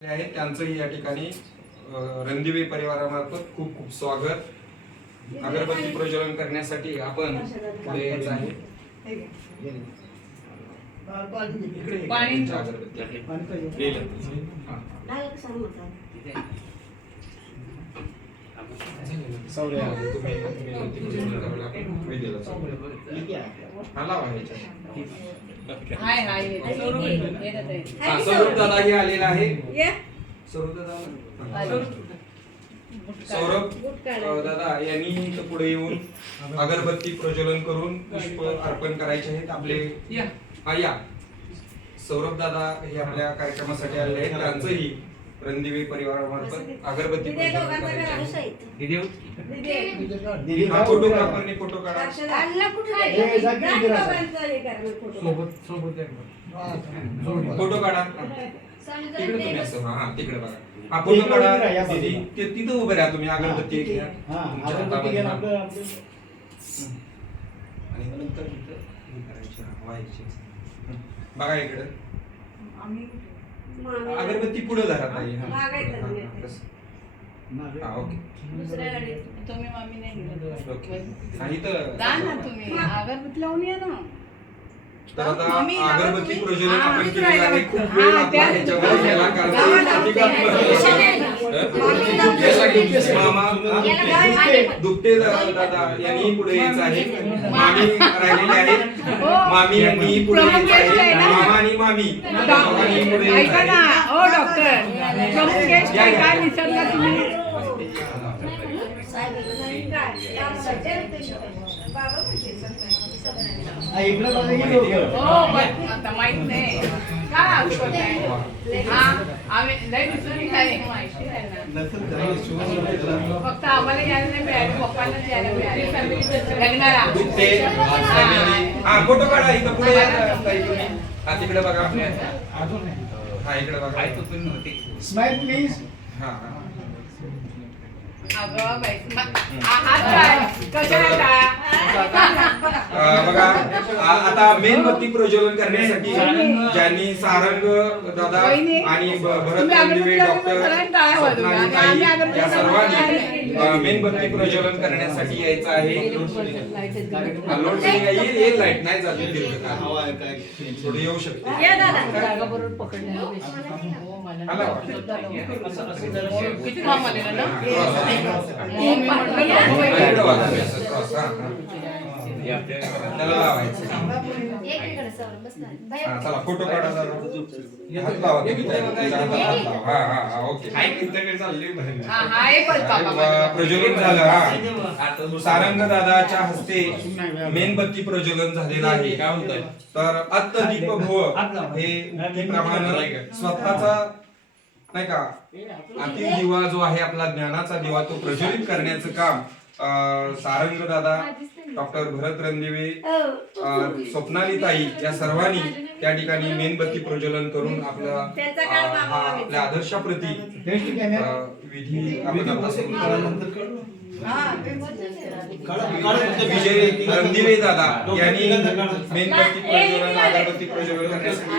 आहे त्यांचंही या ठिकाणी रणदिवे परिवारामार्फत खूप खूप स्वागत. अगरबत्ती प्रज्वलन करण्यासाठी आपण पुढे यायचं आहे. पाणी अगरबत्ती आहे. सौरभ दादा हे आलेला आहे. सौरभ दादा यांनी इथं पुढे येऊन अगरबत्ती प्रज्वलन करून पुष्प अर्पण करायचे आहेत. आपले या सौरभ दादा हे आपल्या कार्यक्रमासाठी आलेले आहेत. त्यांचंही रणदिवे परिवारामार्फत अगरबत्ती प्रज्वलन करायचे आहे. फोटोग्राफरने फोटो काढा. फोटो काढा. तिकडे तुम्ही असं हा तिकडे बघा. हा फोटो काढा. दीदी तिथं उभे राहा तुम्ही. अगरबत्ती घ्या तुमच्या हातामध्ये आणि नंतर इथं हे करायची व्हायची. बघा इकडे अगरबत्ती पुढे धरा ताई. हा ओके. तुम्ही मामी नाही गेला ओके. आणि इथं जा ना तुम्ही अगरबत्ती लावून या ना. तर आता अगरबत्ती प्रज्वलन आपण केलेलं आहे. खूप वेळ लागला ह्याच्यावर याला कारण मामा दुपटे दादा यांनी पुढे यायचं आहे. मामी राहिलेले आहेत. मामी यांनी पुढे यायचं आहे. मामा आणि मामी दोघांनी पुढे ऐका ना ओ डॉक्टर प्रमुख गेस्ट काय काय विचारला तुम्ही. आता माहित नाही काय आम्ही लय दिसून फक्त आम्हाला यायला नाही मिळाले. पप्पांना यायला मिळाले. लग्नाला हा फोटो काढा. इथं पुढे या ताई तुम्ही. हा तिकडे बघा. हा इकडे बघा. Smile please. हा अगं बाई हात काय कशाला बघा आता मेणबत्ती प्रज्वलन करण्यासाठी ज्यांनी सारंग दादा आणि भरत रणदिवे डॉक्टर या सर्वांनी मेणबत्ती प्रज्वलन करण्यासाठी यायचं आहे. लोड येईल लाईट नाही जात थोडी येऊ शकते. किती काम आलेलं ना. चला फोटो काढा. हात लावा. ओके. प्रज्वलन झालं. हा सारंग दादाच्या हस्ते मेणबत्ती प्रज्वलन झालेलं आहे. तर अत्तदीप भव हे उक्तीप्रमाणे स्वतःचा नाही का अति दिवा जो आहे आपला ज्ञानाचा दिवा तो प्रज्वलित करण्याचं काम सारंग दादा डॉक्टर भरत रणदिवे स्वप्नालीताई या सर्वांनी त्या ठिकाणी मेणबत्ती प्रज्वलन करून आपल्या आदर्शाप्रती विधी आपण विजय रणदिवे दादा यांनी मेणबत्ती प्रज्वलन अगरबत्ती प्रज्वलन करण्यासाठी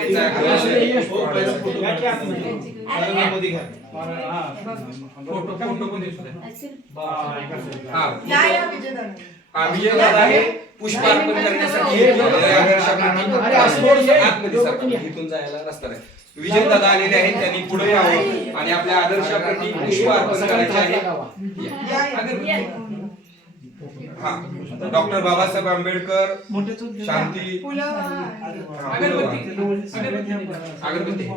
विजय दादा हे पुष्पार्पण करण्यासाठी इथून जायला रस्ता नाही. विजय दादा आलेले आहेत. त्यांनी पुढे यावं आणि आपल्या आदर्शाप्रती पुष्प अर्पण करायचे आहे. हा डॉक्टर बाबासाहेब आंबेडकर शांती अगरबत्ती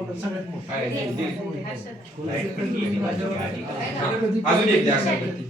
अजून एक द्या अगरबत्ती.